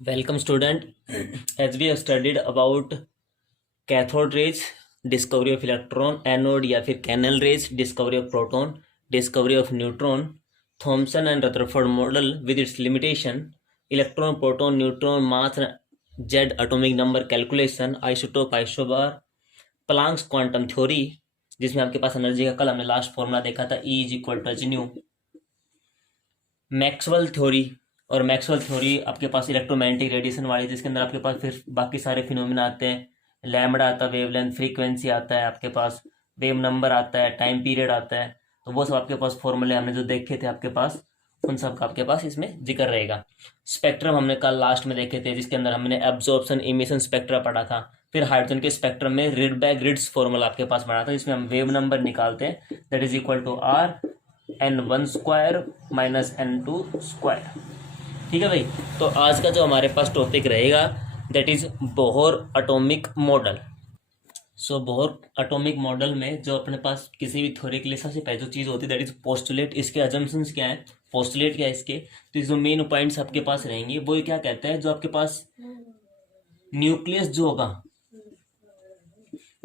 Welcome student. As we have studied about cathode rays, discovery of electron, anode या फिर canal rays, discovery of proton, discovery of neutron, Thomson and Rutherford model with its limitation, electron, proton, neutron, mass, Z atomic number calculation, isotope, isobar, Planck's quantum theory, जिसमें आपके पास energy का कल हमने last formula देखा था E is equal to H nu, Maxwell theory. और Maxwell theory आपके पास इलेक्ट्रोमैग्नेटिक रेडिएशन वाली, जिसके अंदर आपके पास फिर बाकी सारे फिनोमिना आते हैं। लैम्बडा आता है, वेवलेंथ, फ्रीक्वेंसी आता है, आपके पास वेव नंबर आता है, टाइम पीरियड आता है। तो वो सब आपके पास फॉर्मूले हमने जो देखे थे आपके पास, उन सब का आपके पास इसमें जिक्र रहेगा। स्पेक्ट्रम हमने कल लास्ट में देखे थे, जिसके अंदर हमने एब्जॉर्प्शन, इमिशन स्पेक्ट्रा पढ़ा था। फिर हाइड्रोजन के स्पेक्ट्रम में रिडबैक रिड्स फॉर्मूला आपके पास पढ़ा था, जिसमें हम वेव नंबर निकालते हैं, that is equal to R n1 square minus n2 square. ठीक है भाई। तो आज का जो हमारे पास टॉपिक रहेगा that is Bohr atomic model. So Bohr atomic model में जो अपने पास किसी भी थ्योरी के लिए सबसे पहले जो चीज़ होती है दैट इज पोस्टुलेट। इसके अजम्पशंस क्या है, पोस्टुलेट क्या है इसके, तो जो मेन पॉइंट्स आपके पास रहेंगे वो क्या कहता है, जो आपके पास न्यूक्लियस जो होगा,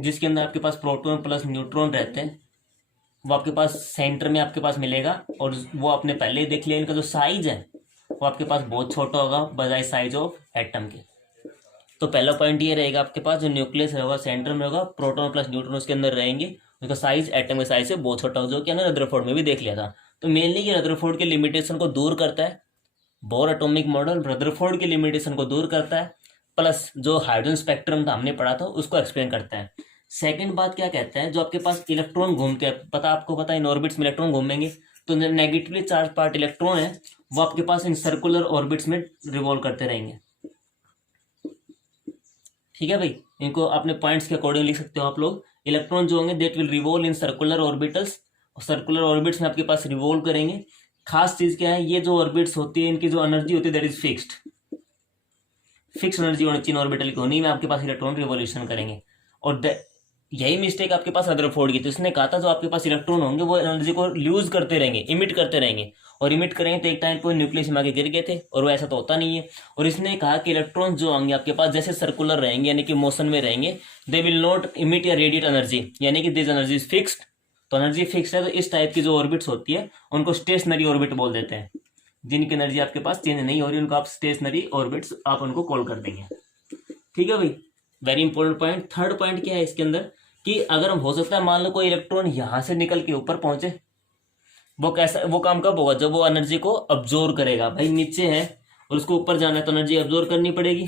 जिसके अंदर आपके पास प्रोटॉन प्लस न्यूट्रॉन रहते हैं, वो आपके पास सेंटर में आपके पास मिलेगा। और वो आपने पहले ही देख लिया, इनका जो साइज है वो आपके पास बहुत छोटा होगा बजाय साइज ऑफ एटम के। तो पहला पॉइंट ये रहेगा, आपके पास जो न्यूक्लियस होगा सेंटर में होगा, प्रोटॉन प्लस न्यूट्रॉन उसके अंदर रहेंगे, उसका साइज एटम के साइज से बहुत छोटा होगा, जो कि हमने रदरफोर्ड में भी देख लिया था। तो मेनली ये रदरफोर्ड के लिमिटेशन को दूर करता है। बोर एटॉमिक मॉडल रदरफोर्ड के लिमिटेशन को दूर करता है, प्लस जो हाइड्रोजन स्पेक्ट्रम था हमने पढ़ा था उसको एक्सप्लेन करता है। सेकंड बात क्या कहता है, जो आपके पास इलेक्ट्रॉन घूमते हैं, आपको पता है इन ऑर्बिट्स में इलेक्ट्रॉन घूमेंगे, तो नेगेटिवली चार्ज पार्ट इलेक्ट्रॉन है वो आपके पास इन सर्कुलर ऑर्बिट्स में रिवॉल्व करते रहेंगे। ठीक है भाई, इनको अपने पॉइंट्स के अकॉर्डिंग लिख सकते हो आप लोग। इलेक्ट्रॉन जो होंगे that will revolve in circular orbitals, और सर्कुलर ऑर्बिट्स में आपके पास रिवॉल्व करेंगे। खास चीज क्या है, ये जो ऑर्बिट्स होती है इनकी जो एनर्जी होती है that is fixed, fix energy होनी चाहिए ऑर्बिटल की, होनी में आपके पास इलेक्ट्रॉन रिवॉल्यूशन करेंगे। और यही मिस्टेक आपके पास रदरफोर्ड की, तो इसने कहा था जो आपके पास इलेक्ट्रॉन होंगे वो एनर्जी को यूज करते रहेंगे, इमिट करते रहेंगे, और इमिट करेंगे तो एक टाइम पर न्यूक्लियस में आके गिर गए थे, और वो ऐसा तो होता नहीं है। और इसने कहा कि इलेक्ट्रॉन जो होंगे आपके पास जैसे सर्कुलर रहेंगे यानी कि मोशन में रहेंगे, दे विल नॉट इमिट या रेडिएट एनर्जी, यानी कि दिस एनर्जी इज फिक्स्ड। तो एनर्जी फिक्स है, तो इस टाइप की जो ऑर्बिट्स होती है उनको स्टेशनरी ऑर्बिट बोल देते हैं। जिनकी एनर्जी आपके पास चेंज नहीं हो रही उनको आप स्टेशनरी ऑर्बिट्स आप उनको कॉल कर देंगे। ठीक है भाई, very important point. Third point क्या है इसके अंदर, कि अगर हो सकता है मान लो कोई इलेक्ट्रॉन यहां से निकल के ऊपर पहुंचे, वो कैसा, वो काम कब होगा, जब वो एनर्जी को अब्जॉर्व करेगा। भाई नीचे है और उसको ऊपर जाना है तो एनर्जी अब्जॉर्व करनी पड़ेगी,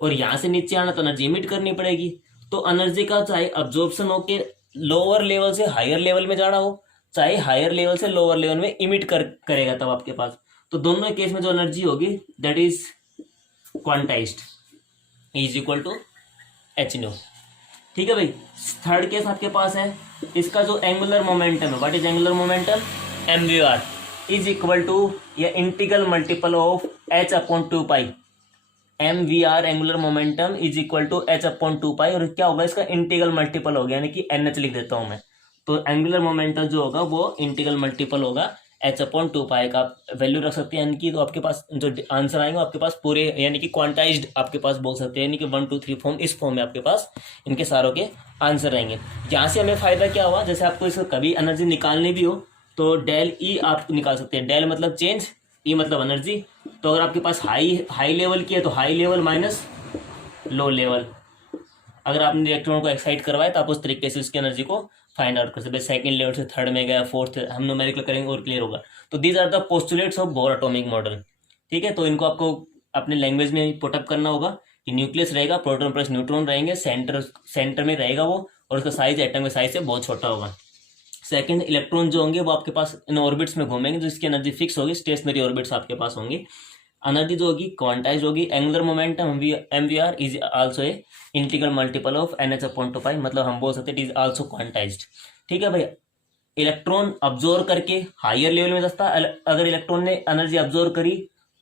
और यहां से नीचे आना तो एनर्जी इमिट करनी पड़ेगी। तो एनर्जी का चाहे अब्जॉर्प्शन हो के लोअर लेवल से हायर लेवल में जाना हो, चाहे हायर लेवल से लोअर लेवल में इमिट करेगा तब आपके पास। तो दोनों केस में जो एनर्जी होगी that is quantised, is equal to H nu. ठीक है भाई। थर्ड केस आपके पास है, इसका जो एंगुलर मोमेंटम है, what is angular momentum, M V R is equal to या integral multiple of H upon 2 pi. M V R angular momentum is equal to H upon 2 pi, और क्या होगा इसका इंटीग्रल मल्टीपल हो गया, यानी कि एन एच लिख देता हूं मैं। तो एंगुलर मोमेंटम जो होगा वो इंटीग्रल मल्टीपल होगा एच अपॉन 2 पाई का, आप वैल्यू रख सकते हैं इनकी। तो आपके पास जो आंसर आएंगे आपके पास पूरे यानी कि क्वांटाइज्ड आपके पास बोल सकते हैं, यानी कि 1 2 3 फॉर्म, इस फॉर्म में आपके पास इनके सारों के आंसर रहेंगे। यहाँ से हमें फायदा क्या हुआ, जैसे आपको इसको कभी एनर्जी निकालनी भी हो तो डेल ई आप निकाल सकते हैं। डेल मतलब चेंज, ई मतलब एनर्जी। तो अगर आपके पास हाई लेवल की है तो high level minus low level. अगर आपने इलेक्ट्रॉन को एक्साइट करवाया तो आप उस तरीके से उसकी एनर्जी को फाइंड आउट कर सकते हैं। सेकंड लेवल से थर्ड में गया, फोर्थ हम न्यूमेरिकल करेंगे और क्लियर होगा। तो these are the postulates of Bohr atomic model. ठीक है, तो इनको आपको अपने लैंग्वेज में पुटअप करना होगा कि न्यूक्लियस रहेगा, प्रोटॉन प्लस न्यूट्रॉन रहेंगे, सेंटर में रहेगा वो, और उसका साइज एटम के साइज से बहुत छोटा होगा। सेकंड, इलेक्ट्रॉन जो होंगे वो आपके पास इन ऑर्बिट्स में घूमेंगे, जिसकी एनर्जी फिक्स होगी, स्टेशनरी ऑर्बिट्स आपके पास होंगे। एनर्जी जो होगी क्वांटाइज होगी। Angular momentum M V R is also a integral multiple of N H upon 2 pi, मतलब हम बोल सकते हैं इट इज आल्सो क्वांटाइज्ड। ठीक है भाई। इलेक्ट्रॉन अब्जॉर्व करके हायर लेवल में जाता है, अगर इलेक्ट्रॉन ने एनर्जी अब्जॉर्व करी,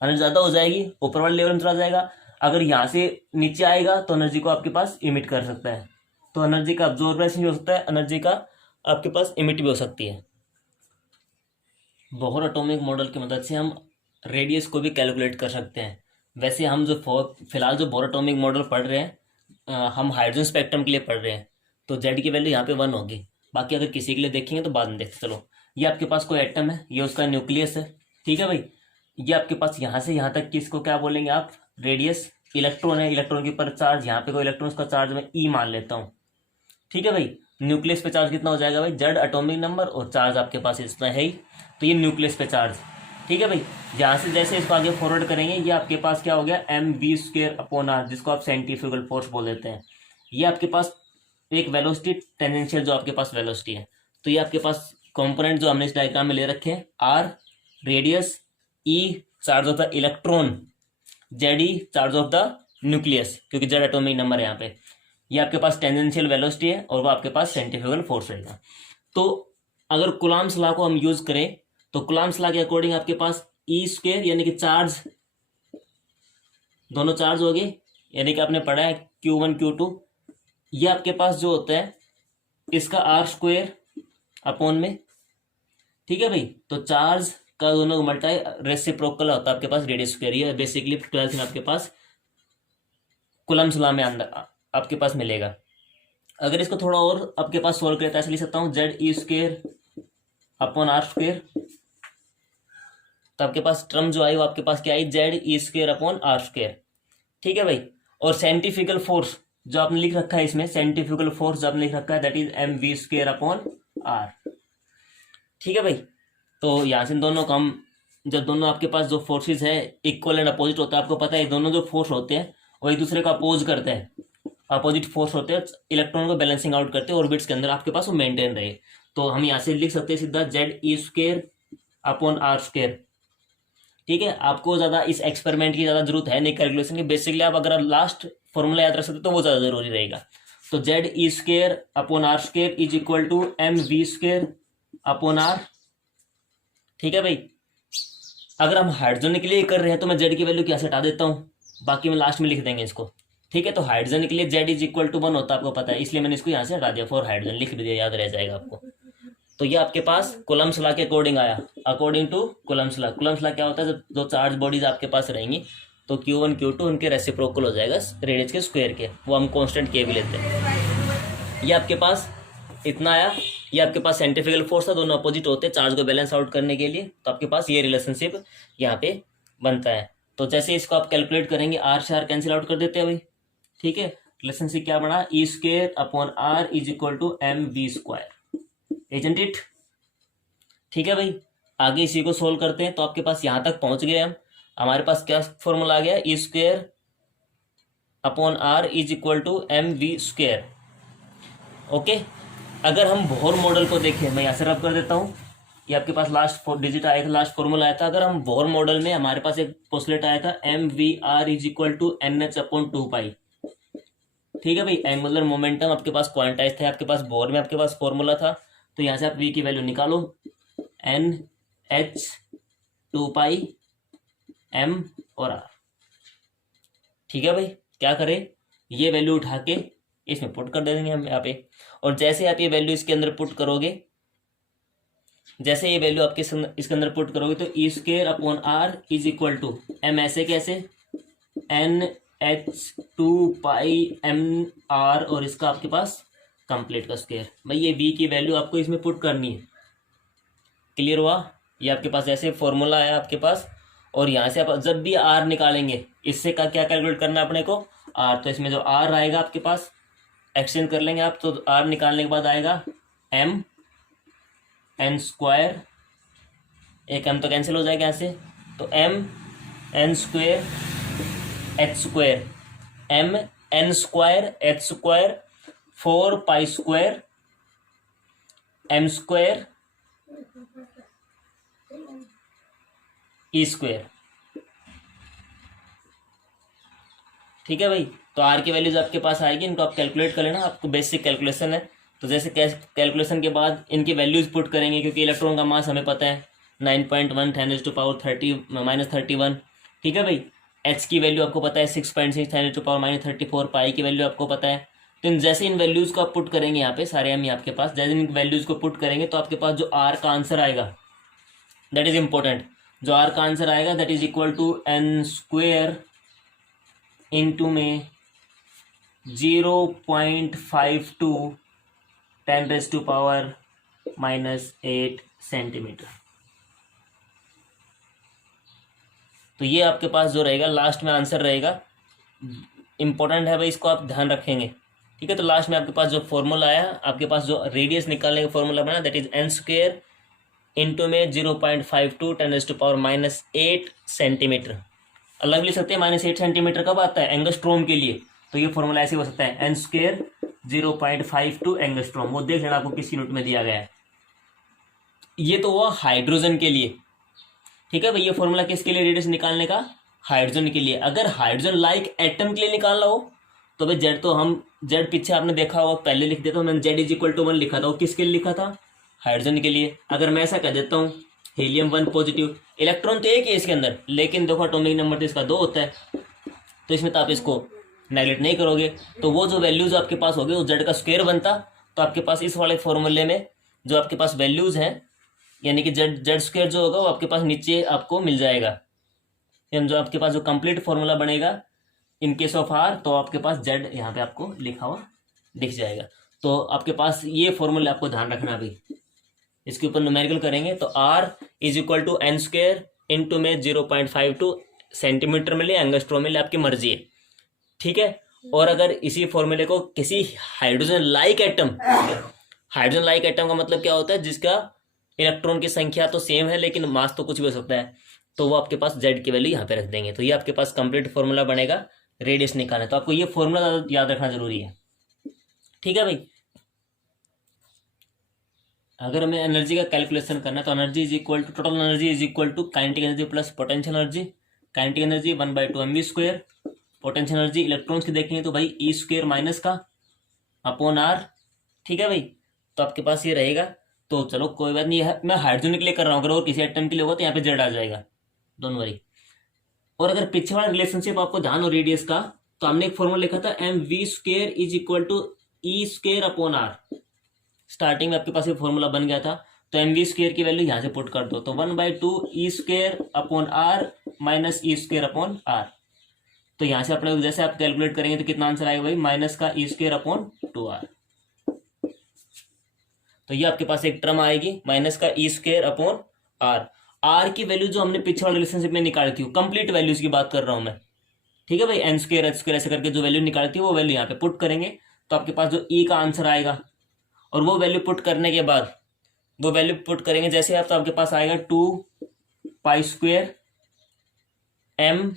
एनर्जी ज्यादा हो जाएगी, ऊपर वाले लेवल में चला जाएगा। अगर यहाँ से नीचे आएगा तो एनर्जी को आपके पास इमिट कर सकता है। तो एनर्जी का अब्जॉर्बेशन भी हो सकता है, एनर्जी का आपके पास इमिट भी हो सकती है। बोहर एटॉमिक मॉडल की मदद से हम रेडियस को भी कैलकुलेट कर सकते हैं। वैसे हम जो फिलहाल जो बोर एटॉमिक मॉडल पढ़ रहे हैं, हम हाइड्रोजन स्पेक्ट्रम के लिए पढ़ रहे हैं, तो जेड की वैल्यू यहाँ पे 1 होगी। बाकी अगर किसी के लिए देखेंगे तो बाद में देखते। चलो, ये आपके पास कोई एटम है, ये उसका न्यूक्लियस है, ठीक है भाई। ये आपके पास यहाँ से यहाँ तक किसको क्या बोलेंगे आप, रेडियस। इलेक्ट्रॉन है, इलेक्ट्रॉन के ऊपर चार्ज, यहाँ पे कोई इलेक्ट्रॉन, उसका चार्ज मैं ई मान लेता हूँ, ठीक है भाई। न्यूक्लियस पे चार्ज कितना हो जाएगा भाई, जेड एटॉमिक नंबर, और चार्ज आपके पास इतना है ही, तो ये न्यूक्लियस पे चार्ज, ठीक है भाई। यहाँ से जैसे इसको आगे फॉरवर्ड करेंगे, ये आपके पास क्या हो गया, mv²/r, जिसको आप सेंट्रीफ्यूगल फोर्स बोल देते हैं। ये आपके पास एक वेलोसिटी टेंजेंशियल जो आपके पास वेलोसिटी है। तो ये आपके पास कंपोनेंट जो हमने इस डायग्राम में ले रखे हैं, R radius, E charge of the electron, Z E charge of the nucleus, क्योंकि जेड एटॉमिक नंबर है यहाँ पे। ये आपके पास टेंजेंशियल वेलोसिटी है और वो आपके पास सेंट्रीफ्यूगल फोर्स रहेगा। तो अगर कूलम्ब्स लॉ को हम यूज करें तो कूलम्ब्स लॉ के अकॉर्डिंग आपके पास E² यानी कि चार्ज, दोनों चार्ज हो गए, यानी कि आपने पढ़ा है Q1 Q2, ये आपके पास जो होता है इसका R² में, ठीक है भाई। तो चार्ज का दोनों मल्टाई रेसिप्रोकल होता है आपके पास रेडियस²। ये बेसिकली 12th में आपके पास कूलम्ब्स लॉ में अंदर आपके पास मिलेगा। अगर इसको थोड़ा और आपके पास सोल्व करें तो ऐसे लिख सकता हूँ ZE²/R²। तो आपके पास टर्म जो आई वो आपके पास क्या आई, ZE²/R², ठीक है भाई। और सेंट्रीफ्यूगल फोर्स जो आपने लिख रखा है इसमें, सेंट्रीफ्यूगल फोर्स जो आपने लिख रखा है दैट इज mv²/r, ठीक है भाई। तो यहाँ से दोनों का हम, जब दोनों आपके पास जो फोर्सेज है इक्वल एंड अपोजिट होता है, आपको पता है दोनों जो फोर्स होते हैं वो एक दूसरे को अपोज करते हैं, अपोजिट फोर्स होते हैं, इलेक्ट्रॉन को बैलेंसिंग आउट करते हैं ऑर्बिट्स के अंदर, आपके पास वो मेंटेन रहे। तो हम यहाँ से लिख सकते हैं सीधा ZE²/R², ठीक है। आपको ज़्यादा इस एक्सपेरिमेंट की ज़्यादा जरूरत है नहीं कैलकुलेशन की, बेसिकली आप अगर लास्ट फॉर्मूला याद रख सकते तो वो ज़्यादा जरूरी रहेगा। तो ZE²/R² is equal to mv²/r, ठीक है भाई। अगर हम हाइड्रोजन के लिए कर रहे हैं तो मैं जेड की वैल्यू क्या से हटा देता हूँ, बाकी में लास्ट में लिख देंगे इसको, ठीक है। तो हाइड्रोजन के लिए जेड इज इक्वल टू 1 होता है, आपको पता है, इसलिए मैंने इसको यहाँ से हटा दिया, फॉर हाइड्रोजन लिख भी दिया, याद रह जाएगा आपको। तो ये आपके पास कूलम्ब्स लॉ के अकॉर्डिंग आया, according to Coulomb's law. Coulomb's law क्या होता है, जब दो चार्ज बॉडीज आपके पास रहेंगी तो Q1 Q2 उनके रेसिप्रोकल हो जाएगा रेडियस के स्क्वायर के, वो हम कांस्टेंट के भी लेते हैं। ये आपके पास इतना आया, ये आपके पास सेंट्रीफ्यूगल फोर्स था, दोनों अपोजिट होते हैं चार्ज को बैलेंस आउट करने के लिए, तो आपके पास ये रिलेशनशिप यहाँ पे बनता है। तो जैसे इसको आप कैलकुलेट करेंगे, आर से आर कैंसिल आउट कर देते हैं भाई, ठीक है। रिलेशनशिप क्या बना, E²/R is equal to mv², एजेंट इट, ठीक है भाई। आगे इसी को सोल्व करते हैं, तो आपके पास यहाँ तक पहुंच गए हम, हमारे पास क्या फॉर्मूला आ गया, E²/R is equal to mv², okay. अगर हम बोहर मॉडल को देखें, मैं यहाँ से रब कर देता हूँ, ये आपके पास लास्ट डिजिट आया था, लास्ट फॉर्मूला आया था। अगर हम बोहर मॉडल में हमारे पास एक पोस्टलेट आया था mvr is equal to nh/2π, ठीक है भाई। एंगुलर मोमेंटम आपके पास क्वांटाइज थे, आपके पास बोहर में आपके पास फॉर्मूला था, तो यहाँ से आप v की वैल्यू निकालो, nh/2π m और r, ठीक है भाई। क्या करें, ये वैल्यू उठा के इसमें पुट कर देंगे हम यहाँ पे, और जैसे आप ये वैल्यू इसके अंदर पुट करोगे, जैसे ये वैल्यू आपके इसके अंदर पुट करोगे तो E²/R is equal to m, ऐसे कैसे, nh/2πmr, और इसका आपके पास कंप्लीट का स्क्वायर। भाई ये v की वैल्यू आपको इसमें पुट करनी है, क्लियर हुआ। ये आपके पास ऐसे फॉर्मूला है आपके पास, और यहाँ से आप जब भी r निकालेंगे, इससे का क्या कैलकुलेट करना है अपने को, r। तो इसमें जो r आएगा आपके पास एक्सटेंड कर लेंगे आप, तो r निकालने के बाद आएगा m n², एक m तो कैंसिल हो जाएगा यहाँ से, तो m n² h², m n² h² 4π² m² E², ठीक है भाई। तो r की वैल्यूज आपके पास आएगी, इनको आप कैलकुलेट कर लेना, आपको बेसिक कैलकुलेशन है। तो जैसे कैलकुलेशन के बाद इनकी वैल्यूज पुट करेंगे, क्योंकि इलेक्ट्रॉन का मास हमें पता है 9.1 10⁻30 ठीक है भाई। h की वैल्यू आपको पता है 6.6 10⁻34, पाई की वैल्यू आपको पता है। तो जैसे इन वैल्यूज को आप पुट करेंगे यहाँ पे, सारे हम आपके पास जैसे इन वैल्यूज को पुट करेंगे तो आपके पास जो r का आंसर आएगा, दैट इज इंपॉर्टेंट, जो r का आंसर आएगा that is equal to n² into में 0.52 10⁻⁻8 सेंटीमीटर। तो ये आपके पास जो रहेगा लास्ट में आंसर रहेगा, इंपॉर्टेंट है भाई, इसको आप ध्यान रखेंगे। ठीक है, तो लास्ट में आपके पास जो फॉर्मूला आया, आपके पास जो रेडियस निकालने का फॉर्मूला बना, that is n square into में 0.52 10⁻⁸ सेंटीमीटर। अलग लिख सकते हैं, -8 सेंटीमीटर कब आता है? एंगस्ट्रोम के लिए। तो ये फॉर्मूला ऐसे हो सकता है, n स्क्वायर 0.52 एंगस्ट्रोम। वो देख लेना आपको किस यूनिट में दिया गया है। ये तो हुआ हाइड्रोजन के लिए। ठीक है भाई, ये फॉर्मूला किसके लिए रेडियस निकालने का? हाइड्रोजन के लिए। अगर हाइड्रोजन लाइक एटम के लिए निकालना हो तो भाई जेड, तो हम जेड पीछे आपने देखा होगा, पहले लिख देता हूँ मैंने, जेड इज इक्वल टू 1 लिखा था। वो किसके लिए लिखा था? हाइड्रोजन के लिए। अगर मैं ऐसा कह देता हूँ हीलियम 1 पॉजिटिव, इलेक्ट्रॉन तो एक ही है इसके अंदर, लेकिन देखो एटॉमिक नंबर तो इसका 2 होता है, तो इसमें तो आप इसको नेगलेक्ट नहीं करोगे। तो वो जो वैल्यूज आपके पास हो गए वो जेड का स्क्वायर बनता। तो आपके पास इस वाले फॉर्मूले में जो आपके पास वैल्यूज हैं, यानी कि जेड स्क्वायर जो होगा वो आपके पास नीचे आपको मिल जाएगा। जो आपके पास जो कंप्लीट फॉर्मूला बनेगा इन केस ऑफ आर, तो आपके पास जेड यहाँ पे आपको लिखा हुआ दिख जाएगा। तो आपके पास ये फॉर्मूला आपको ध्यान रखना भी, इसके ऊपर न्यूमेरिकल करेंगे तो R is equal to n square into में 0.52 सेंटीमीटर मिले, एंगस्ट्रोम मिले, आपकी मर्जी है। ठीक है, और अगर इसी फॉर्मूले को किसी hydrogen like atom, hydrogen like atom का मतलब क्या होता है? जिसका इलेक्ट्रॉन की संख्या तो सेम है लेकिन मास तो कुछ भी हो सकता है, तो वो आपके पास जेड की वैल्यू यहाँ पे रख देंगे। तो ये आपके पास कंप्लीट फॉर्मूला बनेगा रेडियस निकालना। तो आपको ये फॉर्मूला याद रखना जरूरी है। ठीक है भाई, अगर हमें एनर्जी का कैलकुलेशन करना है तो energy is equal to, total energy is equal to kinetic energy plus potential energy. Kinetic energy 1/2 mv², potential energy electrons की देखेंगे तो भाई E² माइनस का अपॉन आर। ठीक है भाई, तो आपके पास ये रहेगा। तो चलो कोई बात नहीं है, मैं हाइड्रोजन के लिए कर रहा हूँ, अगर और किसी एटम के लिए होगा तो यहाँ पे जेड आ जाएगा, डोंट वरी। और अगर पीछे वाला रिलेशनशिप आपको ध्यान हो रेडियस का, तो हमने एक फॉर्मूला लिखा था mv² is equal to E² upon R. Starting में आपके पास ये फॉर्मूला बन गया था, तो mv² की वैल्यू यहाँ से पुट कर दो, तो 1/2 E² upon R minus E² upon R. तो यहाँ से अपने जैसे आप कैलकुलेट करेंगे तो कितना आंसर आएगा भाई? माइनस का E² अपॉन 2r। तो ये आपके पास एक टर्म आएगी माइनस का E² अपॉन आर। आर की वैल्यू जो हमने पिछले वाले रिलेशनशिप में निकाली थी, कंप्लीट वैल्यूज की बात कर रहा हूं मैं। ठीक है भाई, n स्क्वायर h स्क्वायर ऐसे करके जो वैल्यू निकाली थी वो वैल्यू यहाँ पे पुट करेंगे, तो आपके पास जो E का आंसर आएगा। और वो वैल्यू पुट करने के बाद, वो वैल्यू पुट करेंगे जैसे आप, तो आपके पास आएगा 2π² m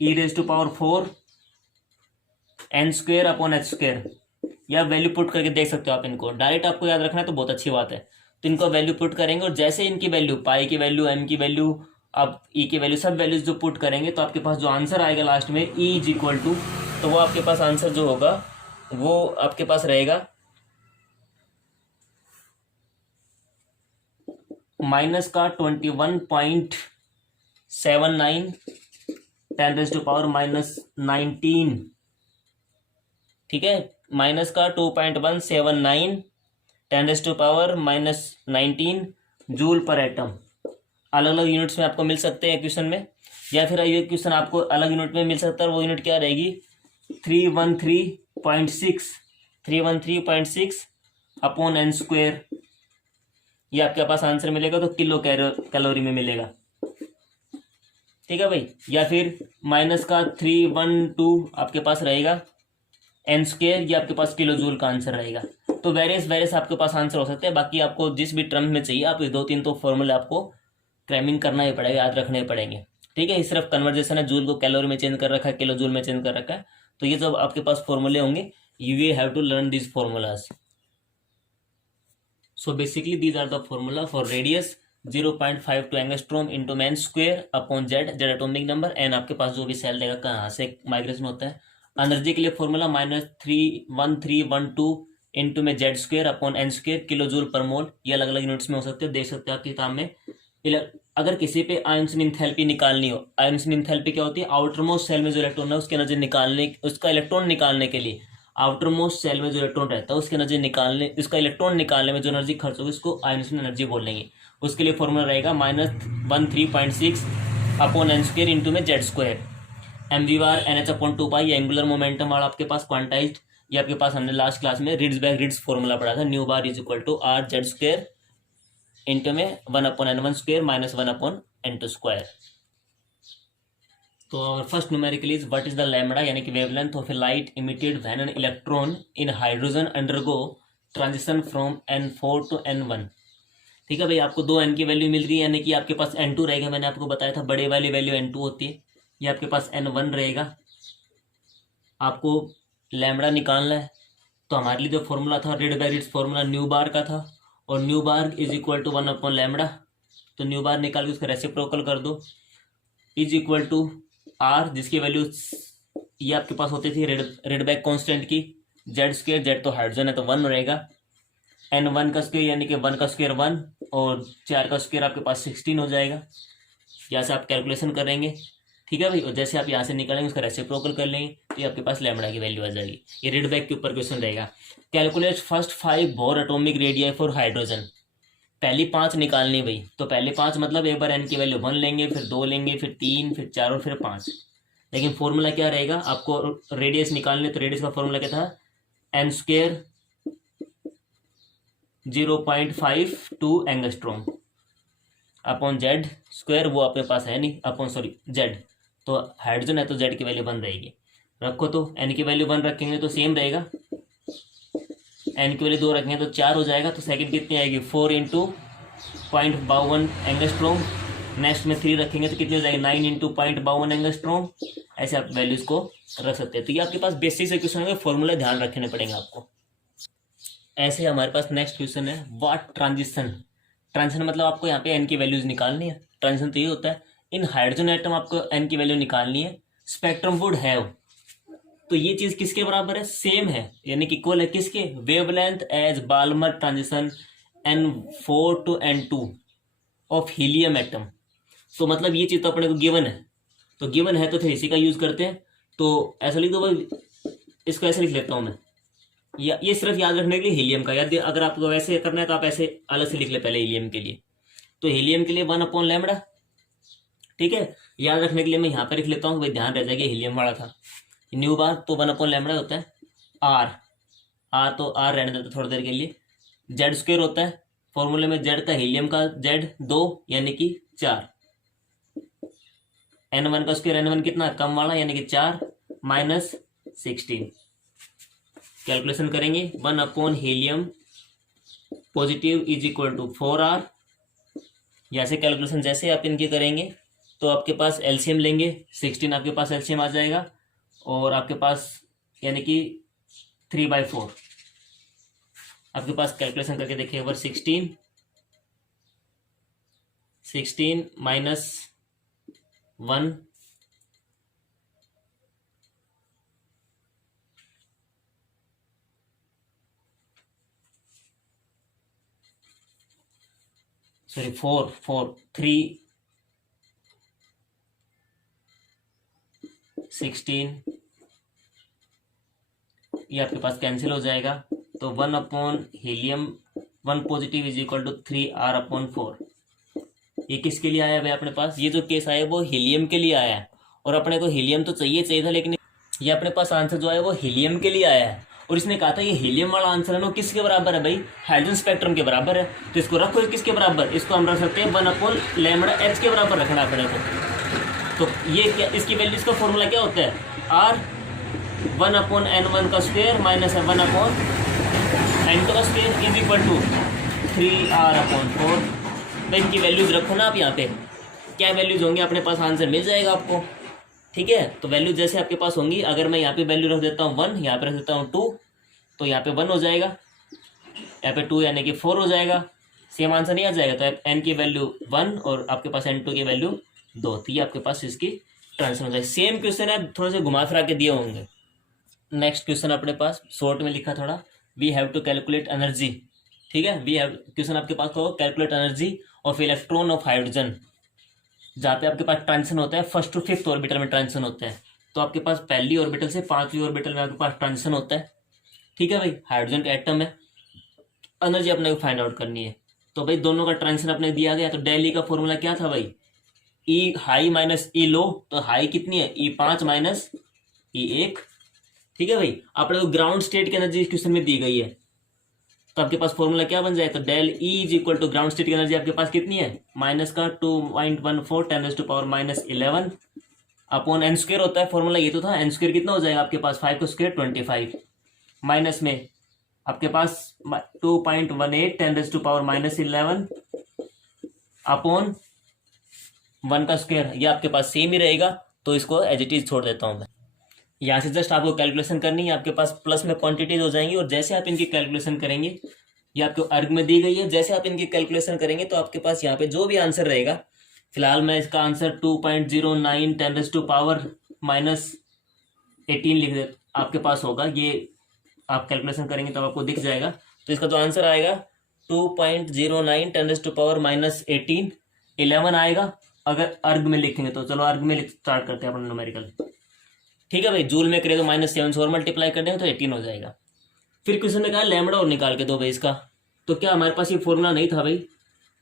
e⁴ n² upon h²। या वैल्यू पुट करके देख सकते हो आप इनको, डायरेक्ट आपको याद रखना है तो बहुत अच्छी बात है। तो इनको वैल्यू पुट करेंगे और जैसे इनकी वैल्यू, पाई की वैल्यू, m की वैल्यू, अब E की वैल्यू, सब वैल्यूज जो पुट करेंगे तो आपके पास जो आंसर आएगा लास्ट में E इज इक्वल टू, तो वो आपके पास आंसर जो होगा वो आपके पास रहेगा माइनस का 21.79 10⁻⁻19। ठीक है, माइनस का 2.179 10⁻⁻19 जूल पर एटम। अलग अलग यूनिट्स में आपको मिल सकते हैं क्वेश्चन में, या फिर ये क्वेश्चन आपको अलग यूनिट में मिल सकता है। वो यूनिट क्या रहेगी? 313.6 अपॉन n²। ये आपके पास आंसर मिलेगा तो किलो कैलोरी में मिलेगा। ठीक है भाई, या फिर माइनस का 312 आपके पास रहेगा n², ये आपके पास किलो जूल का आंसर रहेगा। तो वेरियस आपके पास आंसर हो सकते हैं। बाकी आपको जिस भी टर्म में चाहिए, आप 2-3 तो फॉर्मूले आपको क्रैमिंग करना ही पड़ेगा, याद रखने पड़ेंगे। ठीक है, ये सिर्फ कन्वर्जेशन है, जूल को कैलोरी में चेंज कर रखा है, किलो जूल में चेंज कर रखा है। तो ये जब आपके पास फॉर्मूले होंगे, you have to learn this formulas. So basically these are the formula for radius 0.52 angstrom into मैन square upon Z, Z atomic number, N आपके पास जो भी सेल देगा कहाँ से माइग्रेशन होता है। एनर्जी के लिए फॉर्मूला -31312 इंटू में Z square upon n² kilo joule per mole. ये अलग अलग यूनिट्स में हो सकते हैं, देख सकते हो आप किताब में। अगर किसी पे आयंसन इंथैल्पी निकालनी हो, आयंसन इंथैल्पी क्या होती है? आउटर मोस्ट सेल में जो इलेक्ट्रॉन है उसकी एनर्जी निकालने, उसका इलेक्ट्रॉन निकालने के लिए, आउटर मोस्ट सेल में जो इलेक्ट्रॉन रहता है उसकी एनर्जी निकालने, उसका इलेक्ट्रॉन निकालने में जो एनर्जी खर्च होगी उसको आयंसन एनर्जी बोलेंगे। उसके लिए फॉर्मूला रहेगा -13.6 अपॉन n² इंटू में जेड स्क्वायर। mv/nh/2 ये एंगुलर मोमेंटम वाला आपके पास क्वांटाइज्ड, ये आपके पास हमने लास्ट क्लास में रिड्स फॉर्मूला पढ़ा था, nu bar is equal to R Z square into में 1/n1 square minus 1/n2 square. तो first numerical is what is the lambda यानी कि wavelength of a light emitted when an electron in hydrogen undergo transition from n4 to n1। ठीक है भाई, आपको दो n की वैल्यू मिल रही है यानी कि आपके पास n2 रहेगा, मैंने आपको बताया था बड़े वाली वैल्यू n2 होती है, ये आपके पास n1 रहेगा। आपको लैम्बडा निकालना है, तो हमारे लिए जो फॉर्मूला था रिड्स फॉर्मूला न्यू बार का था, और nu bar is equal to 1/λ। तो न्यू बार निकाल के उसका रेसिप्रोकल कर दो, इज इक्वल टू आर जिसकी वैल्यू ये आपके पास होती थी रेडबैक कांस्टेंट की, जेड स्क्वायर, जेड तो हाइड्रोजन है तो 1 रहेगा, n1 का स्क्वायर यानी कि 1 का स्क्वायर 1 और 4 का स्क्वायर आपके पास 16 हो जाएगा। यहाँ से आप कैलकुलेशन करेंगे, ठीक है भाई, और जैसे आप यहाँ से निकालेंगे उसका रेसिप्रोकल कर लेंगे तो ये आपके पास लैम्बडा की वैल्यू आ जाएगी। ये रेडबैक के ऊपर क्वेश्चन रहेगा। Calculate first 5 bore atomic radii for hydrogen. पहली 5 निकालनी भाई, तो पहले 5 मतलब एक बार n की वैल्यू 1 लेंगे, फिर 2 लेंगे, फिर 3, फिर 4 और फिर 5। लेकिन फॉर्मूला क्या रहेगा, आपको रेडियस निकालने, तो रेडियस का फॉर्मूला क्या था, n square 0.52 angstrom upon Z square, वो आपके पास है नहीं, अपॉन सॉरी जेड, तो हाइड्रोजन है तो जेड की वैल्यू 1 रहेगी। रखो तो n की वैल्यू 1 रखेंगे तो सेम रहेगा, n की वैल्यू 2 रखेंगे तो 4 हो जाएगा, तो सेकंड कितनी आएगी 4 इंटू 0.52 एंगस्ट्रॉम। नेक्स्ट में 3 रखेंगे तो कितनी हो जाएगी 9 इंटू 0.52 एंगस्ट्रॉम। ऐसे आप वैल्यूज को रख सकते हैं। तो ये आपके पास बेसिक से क्वेश्चन है, फॉर्मूला ध्यान रखने पड़ेंगे आपको। ऐसे हमारे पास नेक्स्ट क्वेश्चन है व्हाट ट्रांजिशन। ट्रांजिशन मतलब आपको यहाँ पे n की वैल्यूज निकालनी है। ट्रांजिशन तो ये होता है, इन हाइड्रोजन एटम आपको n की वैल्यू निकालनी है, स्पेक्ट्रम वुड हैव, तो ये चीज किसके बराबर है, सेम है यानी कि इक्वल है किसके, wavelength as Balmer transition n4 to n2 of helium atom. तो मतलब ये चीज तो अपने को गिवन है, तो गिवन है तो फिर इसी का यूज करते हैं। तो ऐसा लिख दो भाई, इसको ऐसे लिख लेता हूं मैं, या ये सिर्फ याद रखने के लिए हीलियम का, याद अगर आपको वैसे करना है तो आप ऐसे अलग से लिख ले पहले हीलियम के लिए। तो हीलियम के लिए 1/λ, ठीक है, याद रखने के लिए मैं यहाँ पे लिख लेता हूँ, भाई ध्यान रह जाएगा हीलियम वाला था। न्यू बार तो 1/λ होता है, आर तो आर रहने देता थोड़ी देर के लिए, जेड स्क्वायर होता है फॉर्मूले में, जेड का हीलियम का जेड 2 यानी कि 4, n1 का स्क्वायर, n1 कितना कम वाला यानी कि 4 माइनस 16। कैलकुलेशन करेंगे 1/हीलियम positive is equal to 4r। जैसे कैलकुलेशन जैसे आप इनके करेंगे तो आपके पास एलसीएम लेंगे, 16 आपके पास एलसीएम आ जाएगा, और आपके पास यानी कि 3/4 आपके पास। कैलकुलेशन करके देखिए, ओवर 16 माइनस 1 सॉरी 4 3 16 ये आपके पास कैंसिल हो जाएगा, तो 1/हीलियम 1 positive is equal to 3r/4। ये किसके लिए आया है भाई अपने पास, ये जो केस आया वो हीलियम के लिए आया है, और अपने को हीलियम तो चाहिए था, लेकिन ये अपने पास आंसर जो आया वो हीलियम के लिए आया है, और इसने कहा था ये हीलियम वाला आंसर है वो किसके बराबर है भाई, हाइड्रोजन स्पेक्ट्रम के बराबर है। तो इसको रखो किसके बराबर, इसको हम रख सकते हैं 1/λh के बराबर रखना अपने को। तो ये क्या, इसकी वैल्यू, इसका फॉर्मूला क्या होता है, r 1/n1 का स्क्वायर माइनस 1/n2 का square is equal to 3r/4। भाई इनकी वैल्यूज रखो ना आप यहाँ पे, क्या वैल्यूज होंगी अपने पास आंसर मिल जाएगा आपको, ठीक है। तो वैल्यू जैसे आपके पास होंगी, अगर मैं यहाँ पे वैल्यू रख देता हूँ 1, यहाँ पे रख देता हूँ 2, तो यहाँ पे 1 हो जाएगा, यहाँ पे 2 यानी कि 4 हो जाएगा, सेम आंसर नहीं आ जाएगा। तो n की वैल्यू 1 और आपके पास n2 की वैल्यू 2, तो ये आपके पास इसकी ट्रांसफर हो जाएगी। सेम क्वेश्चन है, थोड़े से घुमा फिरा के दिए होंगे। नेक्स्ट क्वेश्चन अपने पास शॉर्ट में लिखा थोड़ा, we have to calculate energy, ठीक है। वी हैव क्वेश्चन आपके पास हो calculate energy of electron of hydrogen, जहाँ पे आपके पास ट्रांजिशन होता है 1st to 5th ऑर्बिटल में ट्रांजिशन होता है। तो आपके पास पहली ऑर्बिटल से 5वीं ऑर्बिटल में आपके पास ट्रांजिशन होता है, ठीक है भाई। हाइड्रोजन का एटम है, एनर्जी अपने को फाइंड आउट करनी है। तो भाई दोनों का ट्रांजिशन अपने दिया गया, तो डेली का फॉर्मूला क्या था भाई, ई हाई माइनस ई लो, तो हाई कितनी है E5 माइनस E1। ठीक है भाई, आप लोग ग्राउंड स्टेट की एनर्जी इस क्वेश्चन में दी गई है, तो आपके पास फॉर्मूला क्या बन जाएगा, तो del E is equal to ground state की एनर्जी आपके पास कितनी है माइनस का 2.14 10⁻⁻11 अपॉन एन स्क्वायर होता है फॉर्मूला, ये तो था। एन स्क्वायर कितना हो जाएगा आपके पास 5 का स्क्वायर 25 माइनस में आपके पास 2.18 10⁻⁻11 अपॉन 1 का स्क्वायर, ये आपके पास सेम ही रहेगा, तो इसको एज इट इज छोड़ देता हूं मैं। यहाँ से जस्ट आपको कैलकुलेशन करनी है, आपके पास प्लस में क्वांटिटीज हो जाएंगी, और जैसे आप इनकी कैलकुलेशन करेंगे, ये आपको अर्ग में दी गई है, जैसे आप इनकी कैलकुलेशन करेंगे तो आपके पास यहाँ पे जो भी आंसर रहेगा, फिलहाल मैं इसका आंसर 2.09 10⁻⁻18 लिख दे आपके पास होगा, ये आप कैलकुलेशन करेंगे तब आपको दिख जाएगा। तो इसका जो आंसर आएगा 2.09 10⁻⁻18 11 आएगा अगर अर्ग में लिखेंगे तो। चलो अर्ग में स्टार्ट करते हैं अपना न्यूमेरिकल। ठीक है भाई, जूल में करे तो -7 से और मल्टीप्लाई कर देंगे तो 18 हो जाएगा। फिर क्वेश्चन में कहा लैम्बडा और निकाल के दो भाई इसका, तो क्या हमारे पास ये फॉर्मूला नहीं था भाई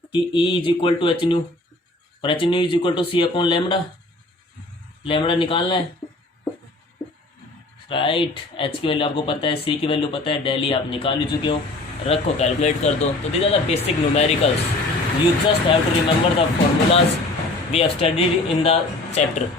कि E is equal to H nu और H nu is equal to C upon lambda, lambda निकालना है राइट। एच की वैल्यू आपको पता है, सी की वैल्यू पता है, डेली आप निकाल ही चुके हो, रखो कैलकुलेट कर दो। तो these are the basic numericals, you just have to remember the formulas we have studied in the chapter.